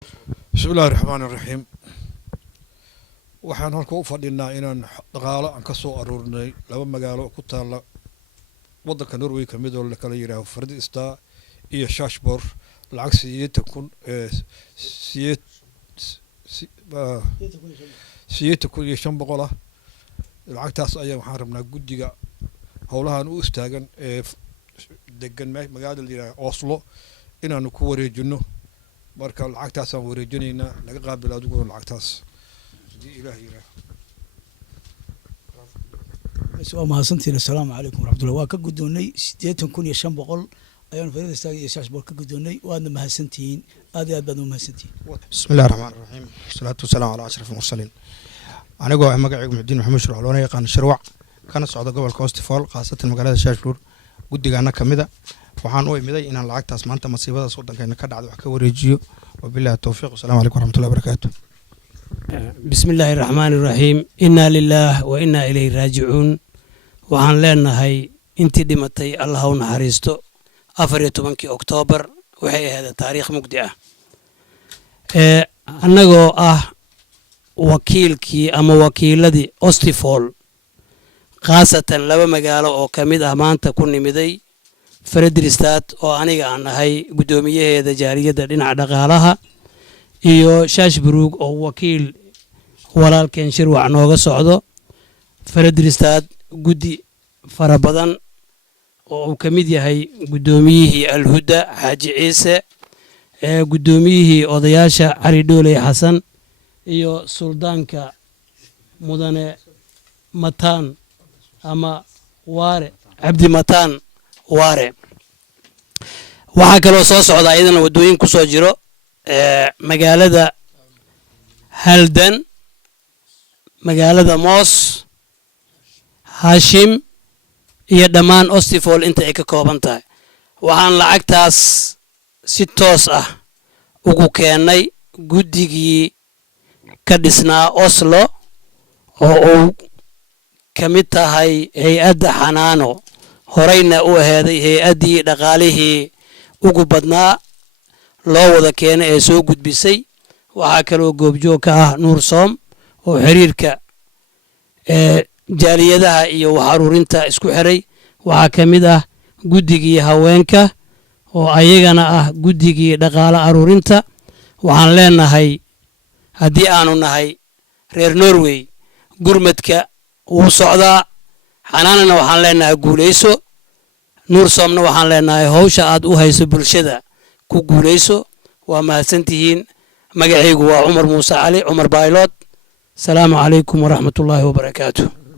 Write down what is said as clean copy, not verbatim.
بسم الله الرحمن الرحيم waxaan halka u fadhinaa inaan dhaqaale aan ka soo aruurnay laba magaalo ku taala wadanka Norway kamid oo la kala yiraahdo Fredrikstad iyo Sarpsborg lacag 8,500 lacagtaas ayaan waxaan rabnaa guddiga howlahan u istaagan ee degan magaalada la yiraahdo Oslo inaan ku wareejino marka lacagtaas aan wareejinayna laga qaabil adigu lacagtaas سؤال ما سنتين السلام عليكم ورحمة الله وكجدوني 8,500 أيام فريد استاجي يساشبور كجدوني وأنا ما سنتين هذه أبدا ما سنتين. بسم الله الرحمن الرحيم والصلاة والسلام على أشرف المرسلين. أنا جوا مجاعي محمد محمد شروع لوني قان شروع كان الصعود قبل كوست فول خاصة المجالات الشاشبور جودي جانا كمدة وحان أوي مدة إن العقد أسمانت مصيبة صوتا كأن كذا عدو حكوا وريجيو وبالله التوفيق والسلام عليكم ورحمة الله وبركاته. بسم الله الرحمن الرحيم إنا لله وإنا إليه راجعون وعن لنا هاي انتي دمتي الله ونحريستو أفريتو منكي أكتوبر وهي هذا تاريخ مقدعة أنغو وكيلكي أما وكيل الذي أستفول خاصة لما مقالو أو كميد أمان تكون مدي فريدريستاد أو أنيغا أن هاي قدومية هذا جارية دين عدقالها iyo Sarpsborg oo wakiil walaalkeen shirwac nooga socdo Fredrikstad guddi fara badan oo uu kamid yahay gudoomiyihii Al-Huda Xaaji Ciise gudoomiyihii odayaasha Cali Dhooley Xasan iyo suldaanka mudane Mataan ama Waare Cabdi Mataan Waare waxa kale oo soo socda iyadana wadooyin ku soo jiro magaalada Halden magaalada Moos Hashim iyo dhamaan Ostifol inta ay ka kooban tahay waxaan lacagtaas si toos ah ugu keenay guddigii ka dhisnaa Oslo oo uu kamid tahay hay'adda Xanaano horeyna u aheeday hay'addii dhaqaalihii ugu badnaa loo wada keenay ee soo gudbisay waxa kale oo goobjoog ka ah Nuur Soom oo xiriirka jaaliyadaha iyo waxaruurinta isku xiray waxa kamid ah guddigii haweenka oo ayagana ah guddigii dhaqaale aruurinta waxaan leenahay haddii aanu nahay reer Norway gurmadka uu socdaa Xanaanana waxaan leenahay guuleyso Nuur Soomna waxaan leenahay hawsha aad u hayso bulshada ku guuleyso waa mahadsantihiin magacaygu waa Cumar Muuse Cali Cumar Baylod salaamu calaykum waraxmatullaahi wabarakaatuh.